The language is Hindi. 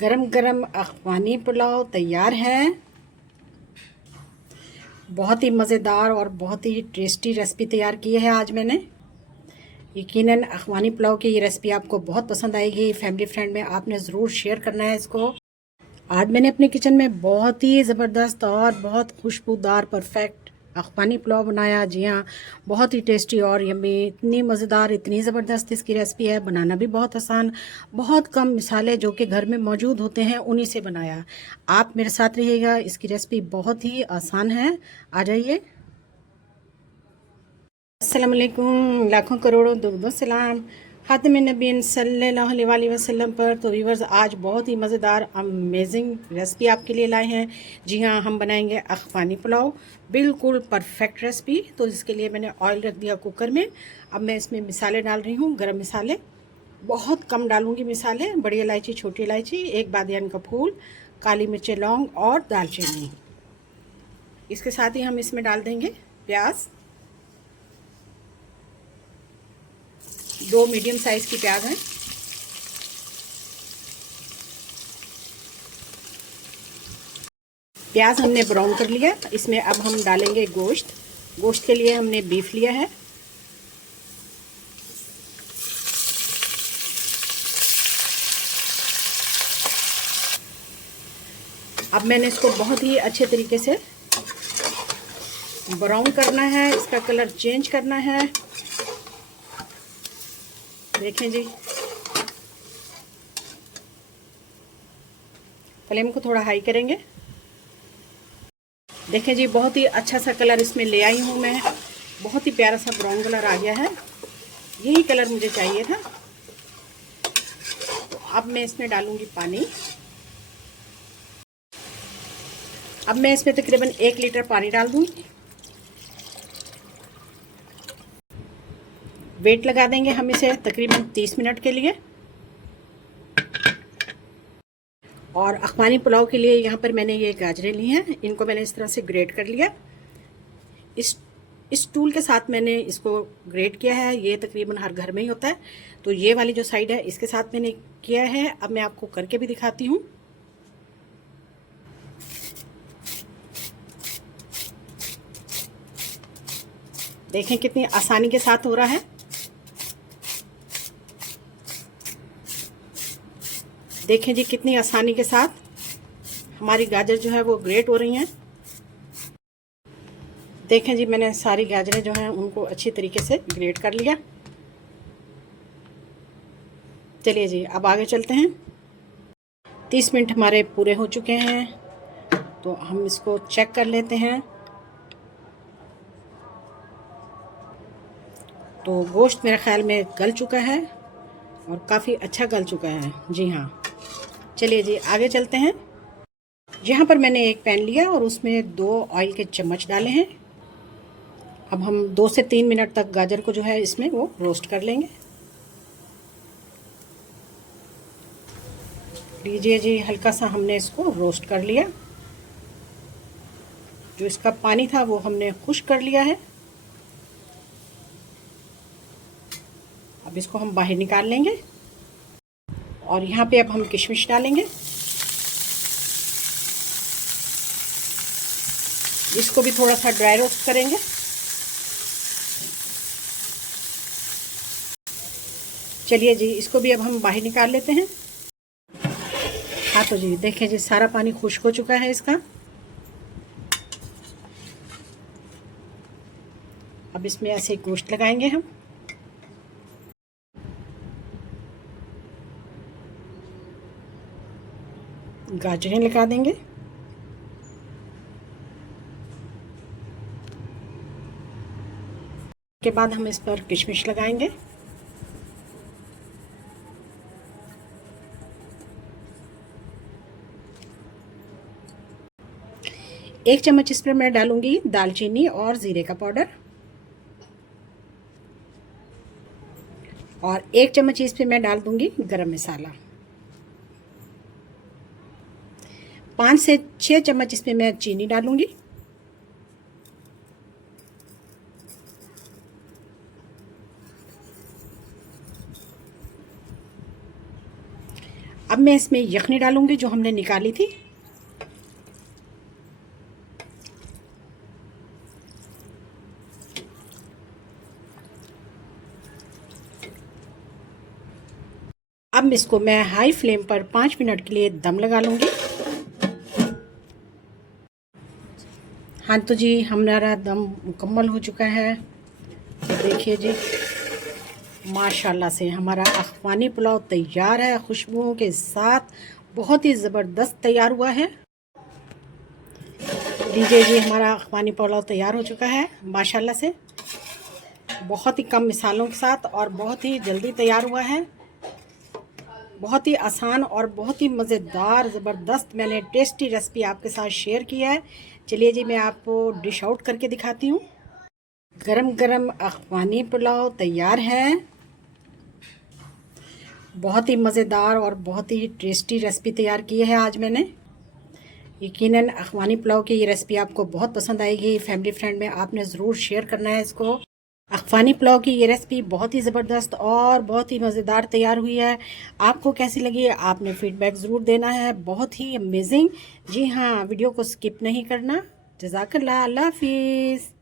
गरम गरम अफ़गानी पुलाव तैयार है। बहुत ही मज़ेदार और बहुत ही टेस्टी रेसिपी तैयार की है आज मैंने। यकीनन अफ़गानी पुलाव की ये रेसिपी आपको बहुत पसंद आएगी। फैमिली फ्रेंड में आपने ज़रूर शेयर करना है इसको। आज मैंने अपने किचन में बहुत ही ज़बरदस्त और बहुत खुशबूदार परफेक्ट अफ़गानी पुलाव बनाया। जी हाँ, बहुत ही टेस्टी और यम्मी, इतनी मज़ेदार, इतनी ज़बरदस्त इसकी रेसिपी है। बनाना भी बहुत आसान, बहुत कम मसाले जो कि घर में मौजूद होते हैं उन्हीं से बनाया। आप मेरे साथ रहिएगा, इसकी रेसिपी बहुत ही आसान है। आ जाइए। अस्सलाम वालेकुम, लाखों करोड़ों दुरूद सलाम ख़ातिम नबीन सल्लल्लाहु अलैहि वसल्लम पर। तो व्यूअर्स, आज बहुत ही मज़ेदार अमेजिंग रेसिपी आपके लिए लाए हैं। जी हाँ, हम बनाएंगे अफ़गानी पुलाव, बिल्कुल परफेक्ट रेसिपी। तो इसके लिए मैंने ऑयल रख दिया कुकर में। अब मैं इसमें मिसाले डाल रही हूँ, गरम मसाले बहुत कम डालूँगी। मिसाले बड़ी इलायची, छोटी इलायची, एक बादियान का फूल, काली मिर्च, लौंग और दालचीनी। इसके साथ ही हम इसमें डाल देंगे प्याज। 2 मीडियम साइज़ की प्याज हैं। प्याज हमने ब्राउन कर लिया। इसमें अब हम डालेंगे गोश्त। गोश्त के लिए हमने बीफ लिया है। अब मैंने इसको बहुत ही अच्छे तरीके से ब्राउन करना है, इसका कलर चेंज करना है। देखें जी, फ्लेम को थोड़ा हाई करेंगे। देखें जी, बहुत ही अच्छा सा कलर इसमें ले आई हूँ मैं। बहुत ही प्यारा सा ब्राउन कलर आ गया है। यही कलर मुझे चाहिए था। तो अब मैं इसमें डालूंगी पानी। अब मैं इसमें तकरीबन 1 लीटर पानी डाल दूंगी। वेट लगा देंगे हम इसे तकरीबन 30 मिनट के लिए। और अफ़गानी पुलाव के लिए यहाँ पर मैंने ये गाजरें ली हैं, इनको मैंने इस तरह से ग्रेट कर लिया। इस टूल के साथ मैंने इसको ग्रेट किया है। ये तकरीबन हर घर में ही होता है। तो ये वाली जो साइड है इसके साथ मैंने किया है। अब मैं आपको करके भी दिखाती हूँ। देखें कितनी आसानी के साथ हो रहा है। देखें जी, कितनी आसानी के साथ हमारी गाजर जो है वो ग्रेट हो रही हैं। देखें जी, मैंने सारी गाजरें जो हैं उनको अच्छी तरीके से ग्रेट कर लिया। चलिए जी, अब आगे चलते हैं। 30 मिनट हमारे पूरे हो चुके हैं, तो हम इसको चेक कर लेते हैं। तो गोश्त मेरे ख्याल में गल चुका है और काफ़ी अच्छा गल चुका है। जी हाँ, चलिए जी, आगे चलते हैं। यहाँ पर मैंने एक पैन लिया और उसमें 2 ऑयल के चम्मच डाले हैं। अब हम 2 से 3 मिनट तक गाजर को जो है इसमें वो रोस्ट कर लेंगे। लीजिए जी, हल्का सा हमने इसको रोस्ट कर लिया। जो इसका पानी था वो हमने खुश्क कर लिया है। अब इसको हम बाहर निकाल लेंगे और यहाँ पे अब हम किशमिश डालेंगे। इसको भी थोड़ा सा ड्राई रोस्ट करेंगे। चलिए जी, इसको भी अब हम बाहर निकाल लेते हैं। हाँ तो जी, देखें जी, सारा पानी खुश्क हो चुका है इसका। अब इसमें ऐसे गोश्त लगाएंगे हम। गाजरें लगा देंगे। के बाद हम इस पर किशमिश लगाएंगे। एक चम्मच इस पर मैं डालूंगी दालचीनी और ज़ीरे का पाउडर। और 1 चम्मच इस पर मैं डाल दूंगी गरम मसाला। 5 से 6 चम्मच इसमें मैं चीनी डालूंगी। अब मैं इसमें यखनी डालूंगी जो हमने निकाली थी। अब इसको मैं हाई फ्लेम पर 5 मिनट के लिए दम लगा लूँगी। हाँ तो जी हमारा दम मुकम्मल हो चुका है। तो देखिए जी माशाल्लाह से हमारा अफ़गानी पुलाव तैयार है, खुशबुओं के साथ बहुत ही ज़बरदस्त तैयार हुआ है। लीजिए जी हमारा अफ़गानी पुलाव तैयार हो चुका है माशाल्लाह से, बहुत ही कम मिसालों के साथ और बहुत ही जल्दी तैयार हुआ है। बहुत ही आसान और बहुत ही मज़ेदार ज़बरदस्त मैंने टेस्टी रेसिपी आपके साथ शेयर किया है। चलिए जी मैं आपको डिश आउट करके दिखाती हूँ। गरम गरम अफ़गानी पुलाव तैयार है। बहुत ही मज़ेदार और बहुत ही टेस्टी रेसिपी तैयार की है आज मैंने। यकीनन अफ़गानी पुलाव की ये रेसिपी आपको बहुत पसंद आएगी। फैमिली फ्रेंड में आपने ज़रूर शेयर करना है इसको। अफ़गानी पुलाव की ये रेसिपी बहुत ही ज़बरदस्त और बहुत ही मज़ेदार तैयार हुई है। आपको कैसी लगी आपने फ़ीडबैक ज़रूर देना है। बहुत ही अमेजिंग। जी हाँ वीडियो को स्किप नहीं करना। जज़ाकल्लाह, अल्लाह हाफ़िज़।